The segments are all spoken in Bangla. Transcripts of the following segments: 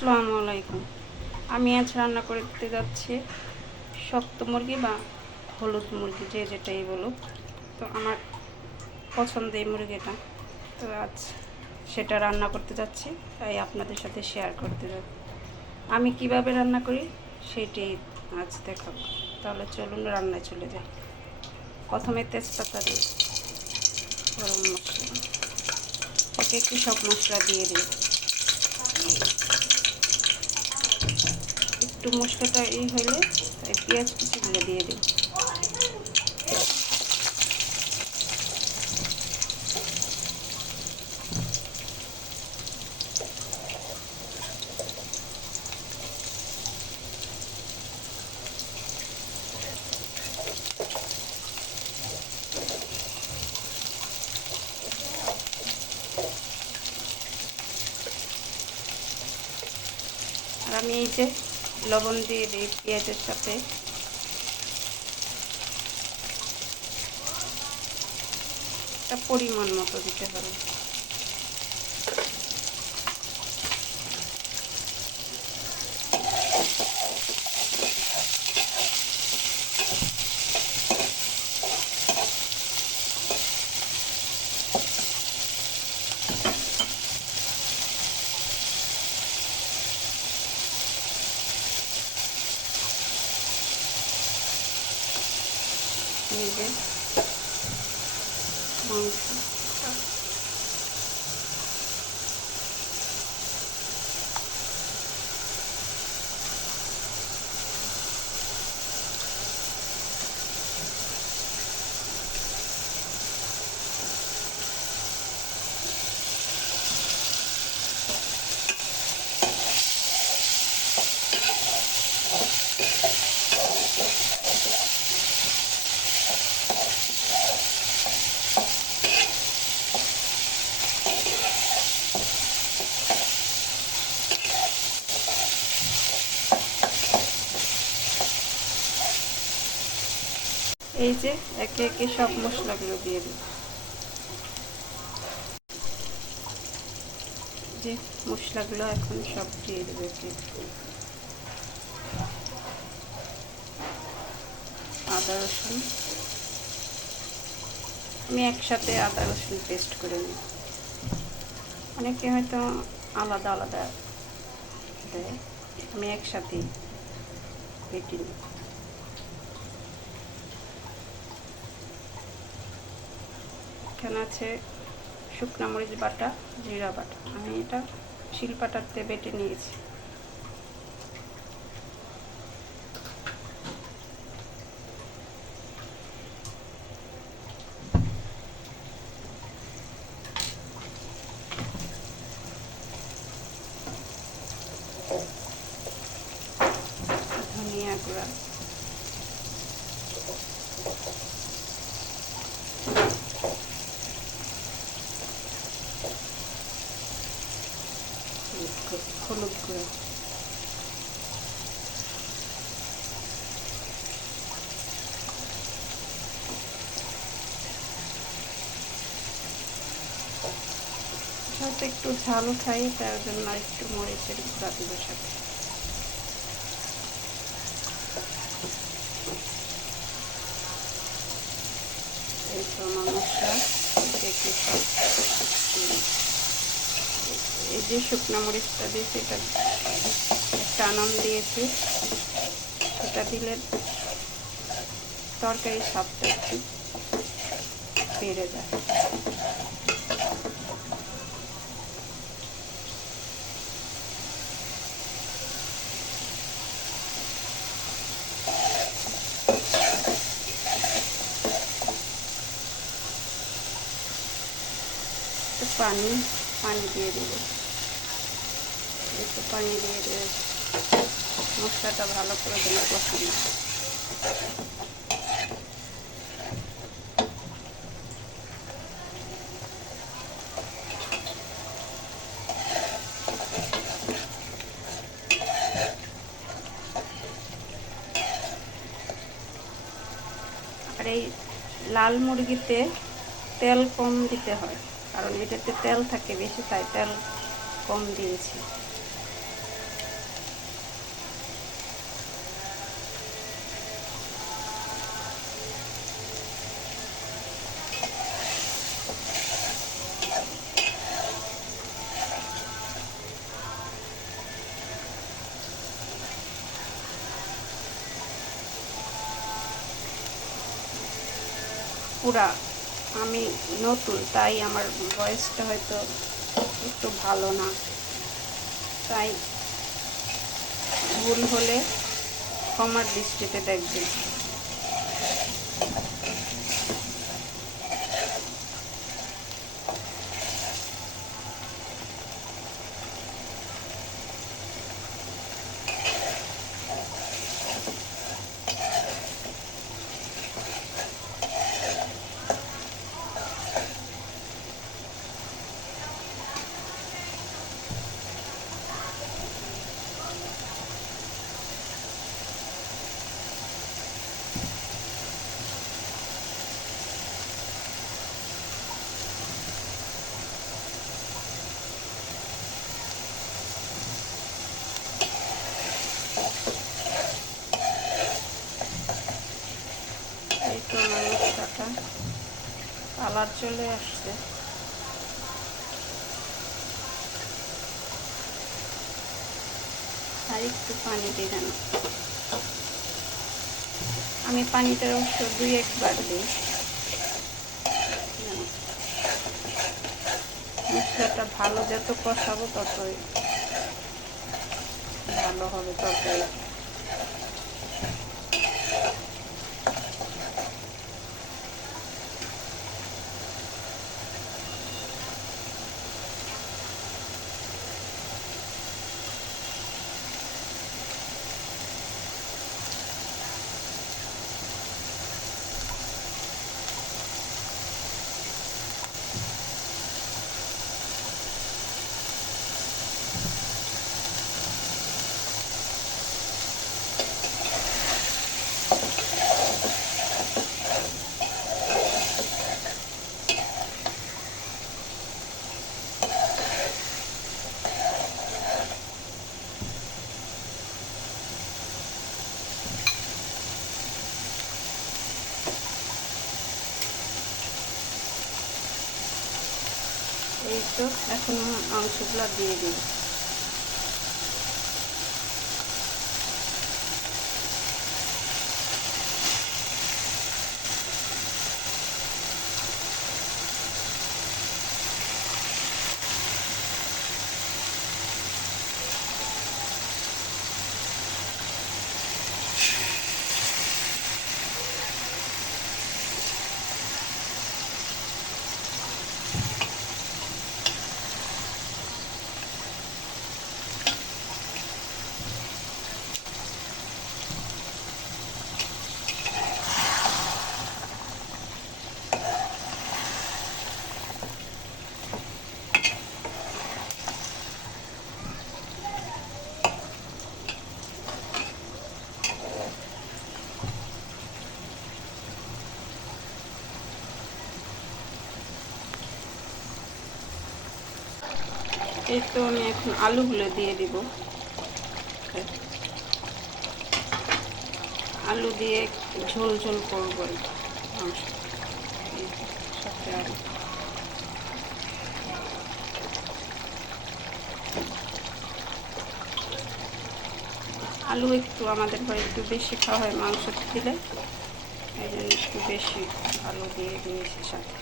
আসসালামু আলাইকুম। আমি আজ রান্না করতে যাচ্ছি শক্ত মুরগি বা হলুদ মুরগি, যে যেটাই বলুক। তো আমার পছন্দ এই মুরগিটা। তো আজ সেটা রান্না করতে যাচ্ছি, তাই আপনাদের সাথে শেয়ার করতে যাচ্ছি। আমি কীভাবে রান্না করি সেটি আজ দেখাবো। তাহলে চলুন রান্নায় চলে যাই। প্রথমে তেজপাতা দিই গরম মশলা। একে একটু সব মশলা দিয়ে দিই। একটু মশলাটা এই হলে পেঁয়াজ কুচিগুলো দিয়ে দিই। আমি এই যে লবণ দিয়ে দিই পেঁয়াজের সাথে। পরিমাণ মতো দিতে হবে এই যে মাংস। এই যে একে একে সব মশলাগুলো দিয়ে দিই। যে মশলাগুলো এখন সব দিয়ে দেবে। আদা, রসুন। আমি একসাথে আদা, রসুন পেস্ট করে নিই অনেকে হয়তো আলাদা আলাদা দেয়। আমি একসাথেই বেটে নিই এখানে আছে শুকনো মরিচ বাটা জিরা বাটা। আমি এটা শিলপাটাতে বেটে নিয়েছি। ধনিয়া গুঁড়া হলুদ গুঁড়ো হয়তো একটু ঝাল খাই, তার জন্য একটু মরিচের গুঁড়া দিব সাথে। এই তো আমার এই যে শুকনো মরিচটা দিয়েছি, এটা একটা আনন্দ দিয়েছি। এটা দিলে তরকারির স্বাদটা একটু বেড়ে যায়। পানি পানি দিয়ে দেবো। একটু পানি দিয়ে দিয়ে মশলাটা ভালো করে যেন কষানো আর এই লাল মুরগিতে তেল কম দিতে হয়। কারণ এটাতে তেল থাকে বেশি তাই তেল কম দিয়েছি। পুরা আমি নতুন, তাই আমার বয়সটা হয়তো একটু ভালো না। তাই ভুল হলে ক্ষমার দৃষ্টিতে দেখবেন এই তো আমার মশলাটা কালার চলে আসছে। আর একটু পানি দিলাম আমি পানিটা অবশ্য দুই একবার দিই। মশলাটা ভালো যত কষাবো ততই ভালো হবে তরকারি এই তো এখন মাংসগুলো দিয়ে দিই। এই তো আমি এখন আলুগুলো দিয়ে দিব। আলু দিয়ে ঝোল ঝোল করব মাংস। আলু একটু আমাদের ঘরে একটু বেশি খাওয়া হয় মাংস দিলে, এই জন্য একটু বেশি আলু দিয়ে দিয়েছি সাথে।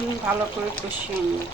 এখন ভালো করে কষিয়ে নিই।